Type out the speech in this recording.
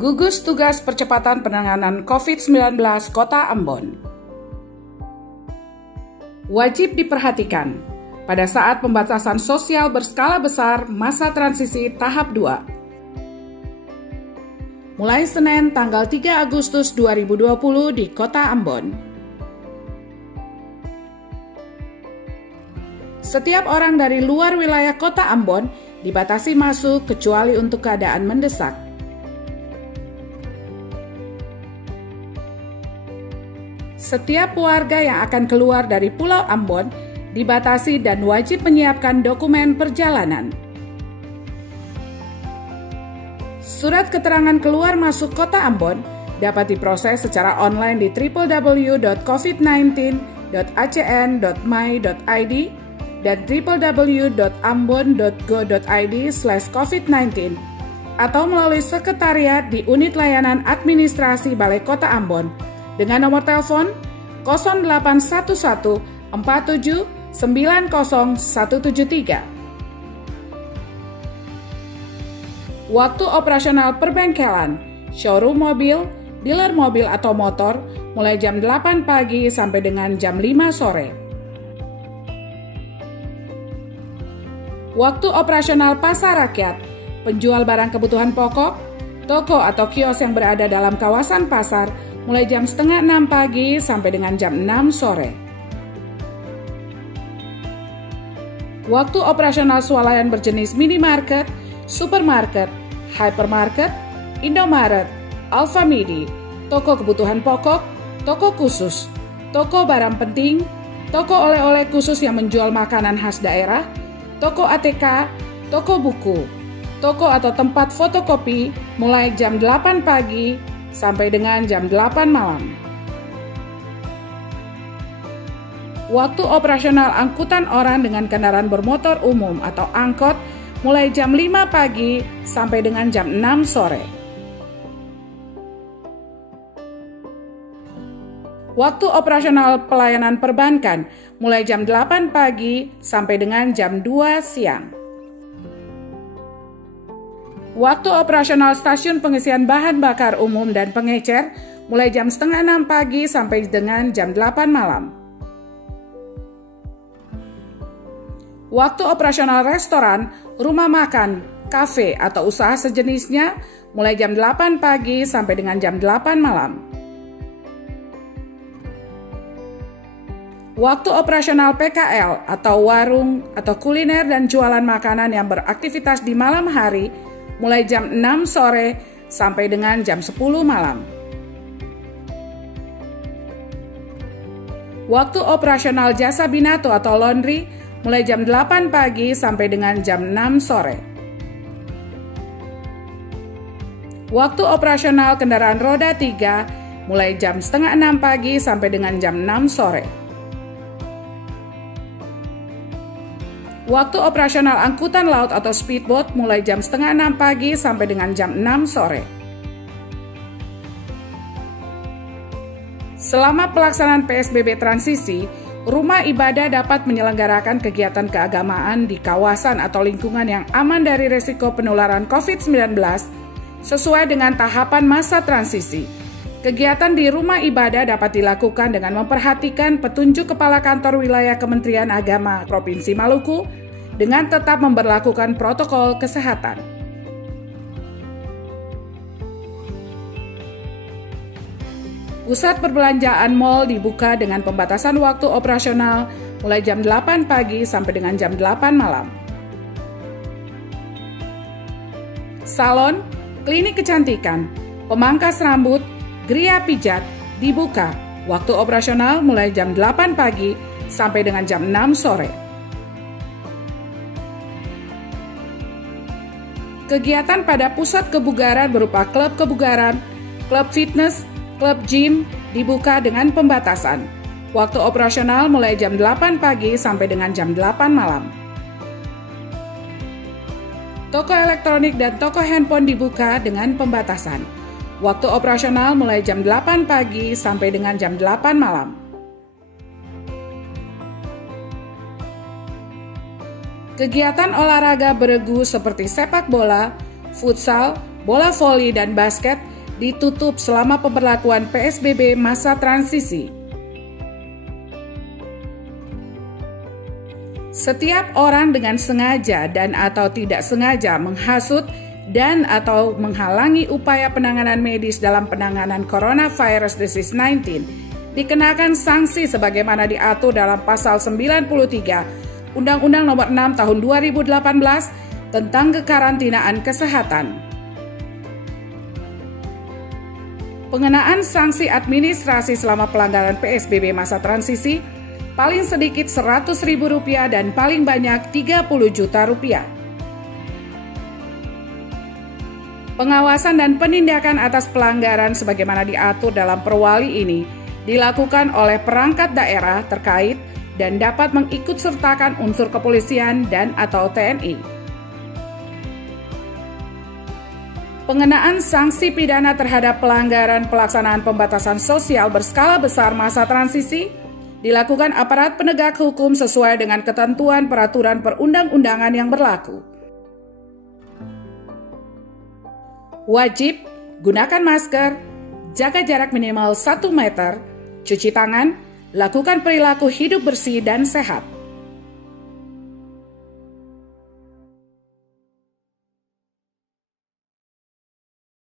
Gugus Tugas Percepatan Penanganan COVID-19 Kota Ambon. Wajib diperhatikan pada saat pembatasan sosial berskala besar masa transisi tahap 2. Mulai Senin tanggal 3 Agustus 2020 di Kota Ambon. Setiap orang dari luar wilayah Kota Ambon dibatasi masuk kecuali untuk keadaan mendesak. Setiap warga yang akan keluar dari Pulau Ambon dibatasi dan wajib menyiapkan dokumen perjalanan. Surat keterangan keluar masuk Kota Ambon dapat diproses secara online di www.covid19.acn.my.id dan www.ambon.go.id/covid19 atau melalui sekretariat di Unit Layanan Administrasi Balai Kota Ambon dengan nomor telepon 0811 47 90173. Waktu operasional perbengkelan, showroom mobil, dealer mobil atau motor mulai jam 8 pagi sampai dengan jam 5 sore. Waktu operasional pasar rakyat, penjual barang kebutuhan pokok, toko atau kios yang berada dalam kawasan pasar mulai jam 5:30 pagi sampai dengan jam 6 sore. Waktu operasional swalayan berjenis minimarket, supermarket, hypermarket, Indomaret, Alfamidi, toko kebutuhan pokok, toko khusus, toko barang penting, toko oleh-oleh khusus yang menjual makanan khas daerah, toko ATK, toko buku, toko atau tempat fotokopi mulai jam 8 pagi sampai dengan jam 8 malam. Waktu operasional angkutan orang dengan kendaraan bermotor umum atau angkot mulai jam 5 pagi sampai dengan jam 6 sore. Waktu operasional pelayanan perbankan mulai jam 8 pagi sampai dengan jam 2 siang. Waktu operasional stasiun pengisian bahan bakar umum dan pengecer mulai jam 5:30 pagi sampai dengan jam 8 malam. Waktu operasional restoran, rumah makan, kafe atau usaha sejenisnya mulai jam 8 pagi sampai dengan jam 8 malam. Waktu operasional PKL atau warung atau kuliner dan jualan makanan yang beraktivitas di malam hari mulai jam 6 sore sampai dengan jam 10 malam. Waktu operasional jasa binato atau laundry mulai jam 8 pagi sampai dengan jam 6 sore. Waktu operasional kendaraan roda 3 mulai jam 5:30 pagi sampai dengan jam 6 sore. Waktu operasional angkutan laut atau speedboat mulai jam 5:30 pagi sampai dengan jam 6 sore. Selama pelaksanaan PSBB transisi, rumah ibadah dapat menyelenggarakan kegiatan keagamaan di kawasan atau lingkungan yang aman dari risiko penularan COVID-19 sesuai dengan tahapan masa transisi. Kegiatan di rumah ibadah dapat dilakukan dengan memperhatikan petunjuk Kepala Kantor Wilayah Kementerian Agama Provinsi Maluku dengan tetap memberlakukan protokol kesehatan. Pusat perbelanjaan mal dibuka dengan pembatasan waktu operasional mulai jam 8 pagi sampai dengan jam 8 malam. Salon, klinik kecantikan, pemangkas rambut, gria pijat dibuka. Waktu operasional mulai jam 8 pagi sampai dengan jam 6 sore. Kegiatan pada pusat kebugaran berupa klub kebugaran, klub fitness, klub gym dibuka dengan pembatasan. Waktu operasional mulai jam 8 pagi sampai dengan jam 8 malam. Toko elektronik dan toko handphone dibuka dengan pembatasan. Waktu operasional mulai jam 8 pagi sampai dengan jam 8 malam. Kegiatan olahraga beregu seperti sepak bola, futsal, bola voli, dan basket ditutup selama pemberlakuan PSBB masa transisi. Setiap orang dengan sengaja dan atau tidak sengaja menghasut dan atau menghalangi upaya penanganan medis dalam penanganan coronavirus disease 19 dikenakan sanksi sebagaimana diatur dalam pasal 93 Undang-Undang Nomor 6 Tahun 2018 tentang kekarantinaan kesehatan. Pengenaan sanksi administrasi selama pelanggaran PSBB masa transisi paling sedikit Rp100.000 dan paling banyak Rp30 juta. Pengawasan dan penindakan atas pelanggaran sebagaimana diatur dalam perwali ini dilakukan oleh perangkat daerah terkait dan dapat mengikutsertakan unsur kepolisian dan atau TNI. Pengenaan sanksi pidana terhadap pelanggaran pelaksanaan pembatasan sosial berskala besar masa transisi dilakukan aparat penegak hukum sesuai dengan ketentuan peraturan perundang-undangan yang berlaku. Wajib gunakan masker, jaga jarak minimal 1 meter, cuci tangan, lakukan perilaku hidup bersih dan sehat.